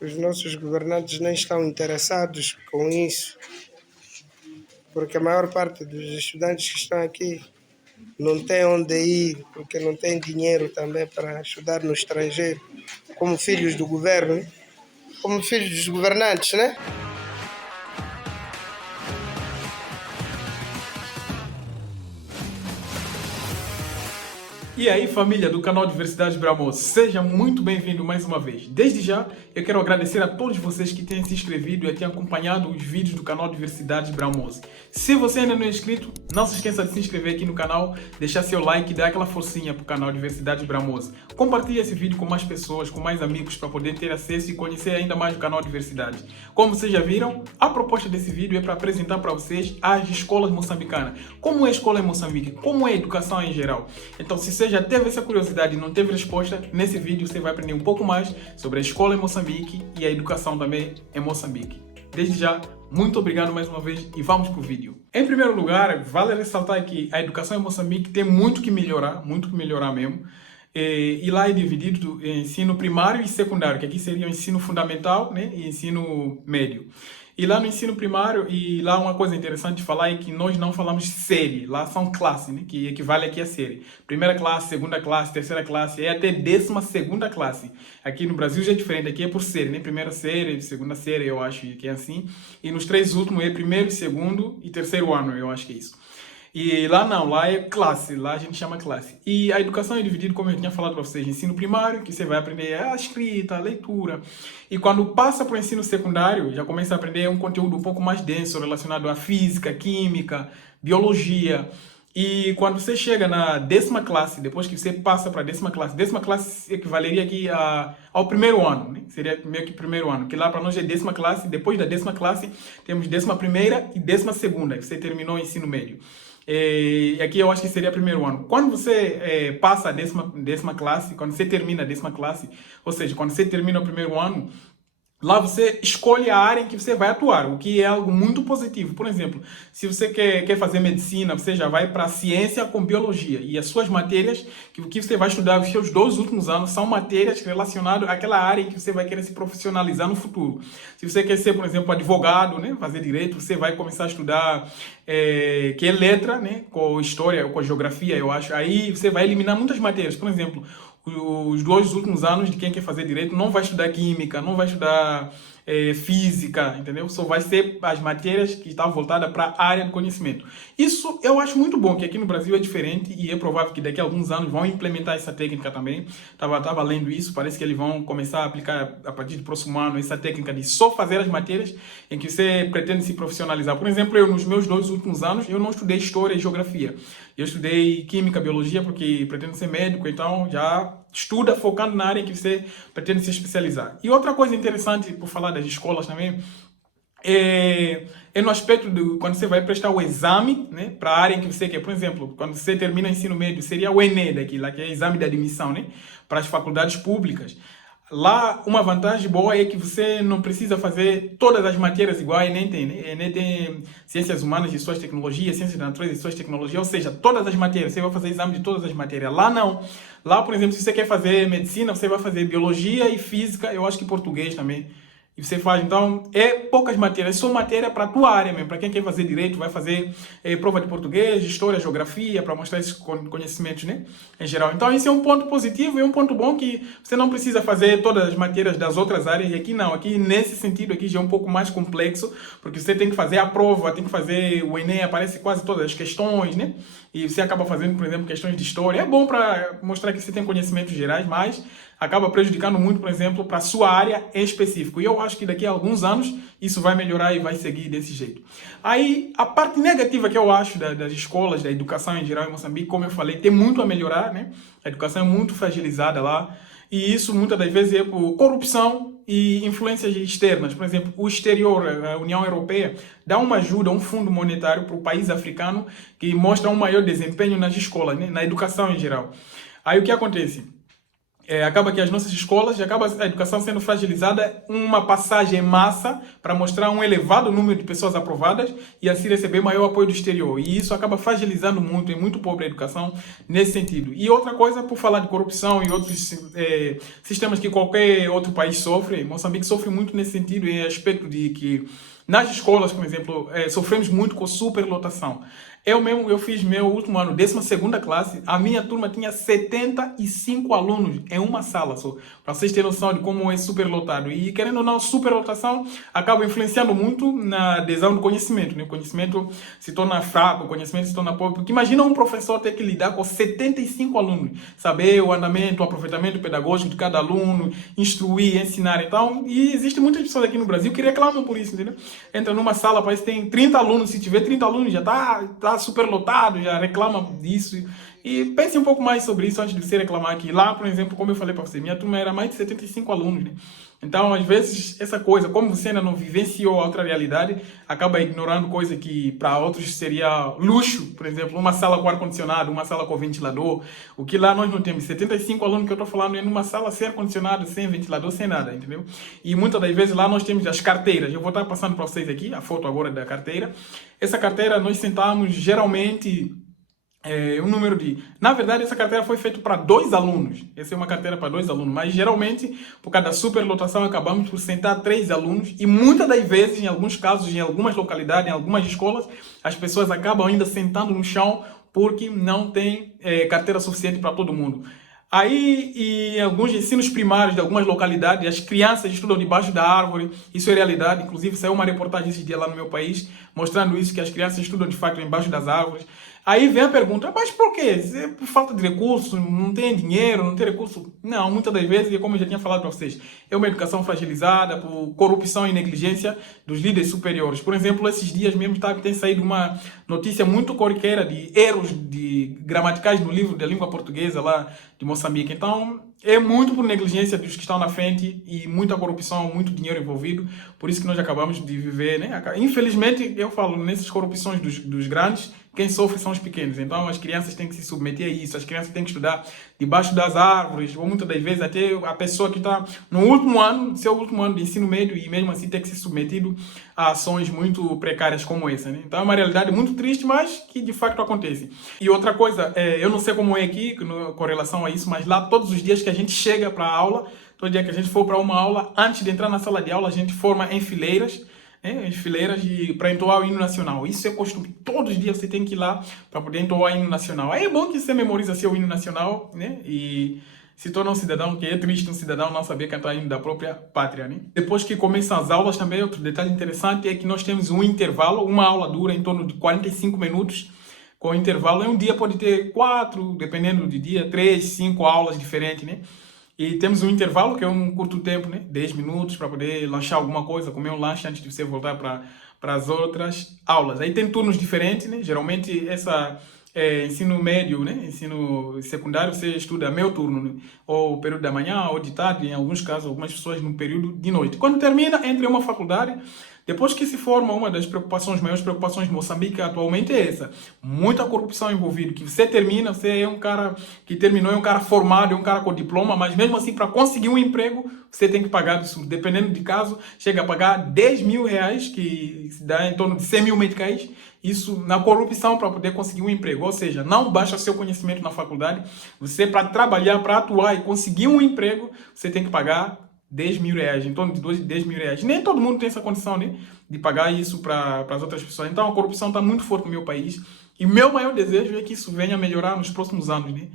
os nossos governantes nem estão interessados com isso, porque a maior parte dos estudantes que estão aqui não tem onde ir, porque não tem dinheiro também para estudar no estrangeiro, como filhos do governo, né? Como filhos dos governantes, né? E aí, família do canal Diversidade Bramos, seja muito bem-vindo mais uma vez. Desde já, eu quero agradecer a todos vocês que têm se inscrevido e têm acompanhado os vídeos do canal Diversidade Bramos. Se você ainda não é inscrito, não se esqueça de se inscrever aqui no canal, deixar seu like e dar aquela forcinha para o canal Diversidade Bramos. Compartilhe esse vídeo com mais pessoas, com mais amigos, para poder ter acesso e conhecer ainda mais o canal Diversidade. Como vocês já viram, a proposta desse vídeo é para apresentar para vocês as escolas moçambicanas. Como é a escola em Moçambique? Como é a educação em geral? Então, se você já teve essa curiosidade e não teve resposta, nesse vídeo você vai aprender um pouco mais sobre a escola em Moçambique e a educação também em Moçambique. Desde já, muito obrigado mais uma vez e vamos para o vídeo. Em primeiro lugar, vale ressaltar que a educação em Moçambique tem muito que melhorar mesmo. E lá é dividido em ensino primário e secundário, que aqui seria o ensino fundamental, né, e ensino médio. E lá no ensino primário, e lá uma coisa interessante de falar é que nós não falamos série, lá são classes, né, que equivale aqui a série. Primeira classe, segunda classe, terceira classe, é até 12ª classe. Aqui no Brasil já é diferente, aqui é por série, né, primeira série, segunda série, eu acho que é assim. E nos três últimos é primeiro, segundo e terceiro ano, eu acho que é isso. E lá não, lá é classe, lá a gente chama classe. E a educação é dividida, como eu tinha falado para vocês, ensino primário, que você vai aprender a escrita, a leitura. E quando passa para o ensino secundário, já começa a aprender um conteúdo um pouco mais denso, relacionado à física, química, biologia. E quando você chega na 10ª classe, depois que você passa para a 10ª classe equivaleria aqui ao primeiro ano, né? Seria meio que primeiro ano, que lá para nós é 10ª classe, depois da 10ª classe temos 11ª e 12ª, que você terminou o ensino médio. E aqui eu acho que seria primeiro ano. Quando você passa a 10ª classe, quando você termina a 10ª classe, ou seja, quando você termina o primeiro ano, lá você escolhe a área em que você vai atuar, o que é algo muito positivo. Por exemplo, se você quer fazer medicina, você já vai para ciência com biologia. E as suas matérias, o que você vai estudar os seus 2 últimos anos, são matérias relacionadas àquela área em que você vai querer se profissionalizar no futuro. Se você quer ser, por exemplo, advogado, né, fazer direito, você vai começar a estudar que é letra, né, com história ou com geografia, eu acho. Aí você vai eliminar muitas matérias. Por exemplo, os 2 últimos anos de quem quer fazer direito não vai estudar química, não vai estudar física, entendeu? Só vai ser as matérias que estão voltadas para a área do conhecimento. Isso eu acho muito bom, que aqui no Brasil é diferente e é provável que daqui a alguns anos vão implementar essa técnica também. Tava lendo isso, parece que eles vão começar a aplicar a partir do próximo ano essa técnica de só fazer as matérias em que você pretende se profissionalizar. Por exemplo, eu nos meus 2 últimos anos, eu não estudei história e geografia. Eu estudei química, biologia, porque pretendo ser médico, então já estuda focando na área em que você pretende se especializar. E outra coisa interessante, por falar das escolas também, é no aspecto de quando você vai prestar o exame, né, para a área em que você quer. Por exemplo, quando você termina o ensino médio, seria o ENE daqui, lá, que é o exame de admissão, né, para as faculdades públicas. Lá, uma vantagem boa é que você não precisa fazer todas as matérias igual a Enem tem, né? Enem tem ciências humanas e suas tecnologias, ciências da natureza e suas tecnologias, ou seja, todas as matérias, você vai fazer exame de todas as matérias. Lá não. Lá, por exemplo, se você quer fazer medicina, você vai fazer biologia e física, eu acho que português também. E você faz, então, poucas matérias, só matéria para a tua área mesmo. Para quem quer fazer direito, vai fazer prova de português, história, geografia, para mostrar esses conhecimentos, né, em geral. Então, esse é um ponto positivo e um ponto bom que você não precisa fazer todas as matérias das outras áreas. E aqui não, aqui nesse sentido, aqui já é um pouco mais complexo, porque você tem que fazer a prova, tem que fazer o Enem, aparece quase todas as questões, né? E você acaba fazendo, por exemplo, questões de história. É bom para mostrar que você tem conhecimentos gerais, mas acaba prejudicando muito, por exemplo, para a sua área em específico. E eu acho que daqui a alguns anos isso vai melhorar e vai seguir desse jeito. Aí, a parte negativa que eu acho das escolas, da educação em geral em Moçambique, como eu falei, tem muito a melhorar, né? A educação é muito fragilizada lá. E isso, muitas das vezes, é por corrupção e influências externas. Por exemplo, o exterior, a União Europeia, dá uma ajuda, um fundo monetário para o país africano que mostra um maior desempenho nas escolas, né? Na educação em geral. Aí, o que acontece? acaba que as nossas escolas, acaba a educação sendo fragilizada, uma passagem em massa para mostrar um elevado número de pessoas aprovadas e assim receber maior apoio do exterior. E isso acaba fragilizando muito, é muito pobre a educação nesse sentido. E outra coisa, por falar de corrupção e outros sistemas que qualquer outro país sofre, Moçambique sofre muito nesse sentido, em aspecto de que nas escolas, por exemplo, sofremos muito com superlotação. Eu fiz meu último ano, 12ª classe, a minha turma tinha 75 alunos em uma sala só, para vocês terem noção de como é superlotado. E querendo ou não, superlotação acaba influenciando muito na adesão do conhecimento, né? O conhecimento se torna fraco, o conhecimento se torna pobre, porque imagina um professor ter que lidar com 75 alunos, saber o andamento, o aproveitamento pedagógico de cada aluno, instruir, ensinar. Então, e existem muitas pessoas aqui no Brasil que reclamam por isso, entendeu? Entra numa sala, parece que tem 30 alunos, se tiver 30 alunos já tá super lotado, já reclama disso. E pense um pouco mais sobre isso antes de você reclamar aqui. Lá, por exemplo, como eu falei para você, minha turma era mais de 75 alunos, né? Então, às vezes, essa coisa, como você ainda não vivenciou a outra realidade, acaba ignorando coisa que para outros seria luxo. Por exemplo, uma sala com ar-condicionado, uma sala com ventilador. O que lá nós não temos. 75 alunos que eu estou falando é numa sala sem ar-condicionado, sem ventilador, sem nada, entendeu? E muitas das vezes lá nós temos as carteiras. Eu vou estar passando para vocês aqui a foto agora da carteira. Essa carteira nós sentamos geralmente... um número de... Na verdade, essa carteira foi feita para 2 alunos. Essa é uma carteira para 2 alunos. Mas, geralmente, por causa da superlotação, acabamos por sentar 3 alunos. E, muitas das vezes, em alguns casos, em algumas localidades, em algumas escolas, as pessoas acabam ainda sentando no chão porque não tem carteira suficiente para todo mundo. Aí, em alguns ensinos primários de algumas localidades, as crianças estudam debaixo da árvore. Isso é realidade. Inclusive, saiu uma reportagem esse dia lá no meu país, mostrando isso, que as crianças estudam, de fato, embaixo das árvores. Aí vem a pergunta, mas por quê? É por falta de recursos, não tem dinheiro, não tem recurso? Não, muitas das vezes, como eu já tinha falado para vocês, é uma educação fragilizada por corrupção e negligência dos líderes superiores. Por exemplo, esses dias mesmo tem saído uma notícia muito corriqueira de erros gramaticais no livro da língua portuguesa lá de Moçambique. Então, é muito por negligência dos que estão na frente e muita corrupção, muito dinheiro envolvido. Por isso que nós acabamos de viver, né? Infelizmente, eu falo, nessas corrupções dos grandes, quem sofre são os pequenos. Então, as crianças têm que se submeter a isso. As crianças têm que estudar debaixo das árvores, ou muitas das vezes até a pessoa que está no último ano, seu último ano de ensino médio, e mesmo assim tem que ser submetido a ações muito precárias como essa, né? Então, é uma realidade muito triste, mas que de facto acontece. E outra coisa, eu não sei como é aqui com relação a isso, mas lá todos os dias que a gente chega para a aula, todo dia que a gente for para uma aula, antes de entrar na sala de aula, a gente forma em fileiras, para entoar o hino nacional. Isso é costume. Todos os dias você tem que ir lá para poder entoar o hino nacional. Aí é bom que você memoriza seu hino nacional, né? E se torna um cidadão, que é triste um cidadão não saber cantar o hino da própria pátria, né? Depois que começam as aulas também, outro detalhe interessante é que nós temos um intervalo, uma aula dura em torno de 45 minutos, com intervalo. Em um dia pode ter 4, dependendo do dia, 3, 5 aulas diferentes, né? E temos um intervalo, que é um curto tempo, né? 10 minutos para poder lanchar alguma coisa, comer um lanche antes de você voltar para as outras aulas. Aí tem turnos diferentes, né? Geralmente ensino médio, né? Ensino secundário, você estuda meio turno, né? Ou período da manhã, ou de tarde, em alguns casos, algumas pessoas no período de noite. Quando termina, entra em uma faculdade. Depois que se forma, uma das maiores preocupações de Moçambique atualmente é essa. Muita corrupção envolvida. Que você termina, você é um cara que terminou, é um cara formado, é um cara com diploma, mas mesmo assim, para conseguir um emprego, você tem que pagar isso. Dependendo de caso, chega a pagar 10 mil reais, que dá em torno de 100 mil meticais, isso na corrupção para poder conseguir um emprego. Ou seja, não basta seu conhecimento na faculdade, você para trabalhar, para atuar e conseguir um emprego, você tem que pagar 10 mil reais, em torno de 10 mil reais. Nem todo mundo tem essa condição, né, de pagar isso para as outras pessoas. Então a corrupção está muito forte no meu país. E meu maior desejo é que isso venha a melhorar nos próximos anos, né?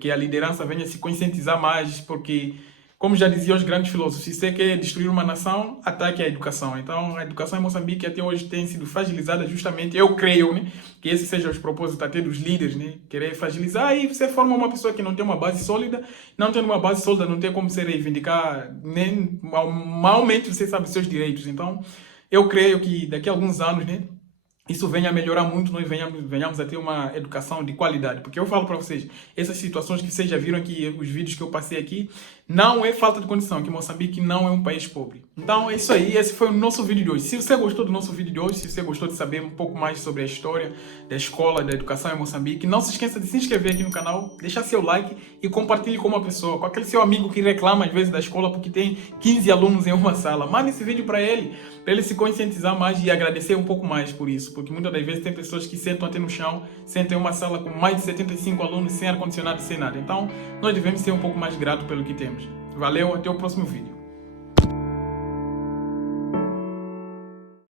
Que a liderança venha a se conscientizar mais, porque, como já diziam os grandes filósofos, se você quer destruir uma nação, ataque a educação. Então, a educação em Moçambique até hoje tem sido fragilizada justamente, eu creio, né, que esse seja os propósitos até dos líderes, né, querer fragilizar, e você forma uma pessoa que não tem uma base sólida, não tem uma base sólida, não tem como se reivindicar, nem malmente você sabe seus direitos. Então, eu creio que daqui a alguns anos, né, isso venha a melhorar muito, nós venhamos a ter uma educação de qualidade. Porque eu falo para vocês, essas situações que vocês já viram aqui, os vídeos que eu passei aqui, Não é falta de condição, que Moçambique não é um país pobre. Então é isso aí, esse foi o nosso vídeo de hoje. Se você gostou do nosso vídeo de hoje, se você gostou de saber um pouco mais sobre a história da escola, da educação em Moçambique, não se esqueça de se inscrever aqui no canal, deixar seu like e compartilhe com uma pessoa, com aquele seu amigo que reclama às vezes da escola porque tem 15 alunos em uma sala. Mande esse vídeo para ele se conscientizar mais e agradecer um pouco mais por isso, porque muitas das vezes tem pessoas que sentam até no chão, sentam em uma sala com mais de 75 alunos sem ar-condicionado, sem nada. Então, nós devemos ser um pouco mais gratos pelo que temos. Valeu, até o próximo vídeo.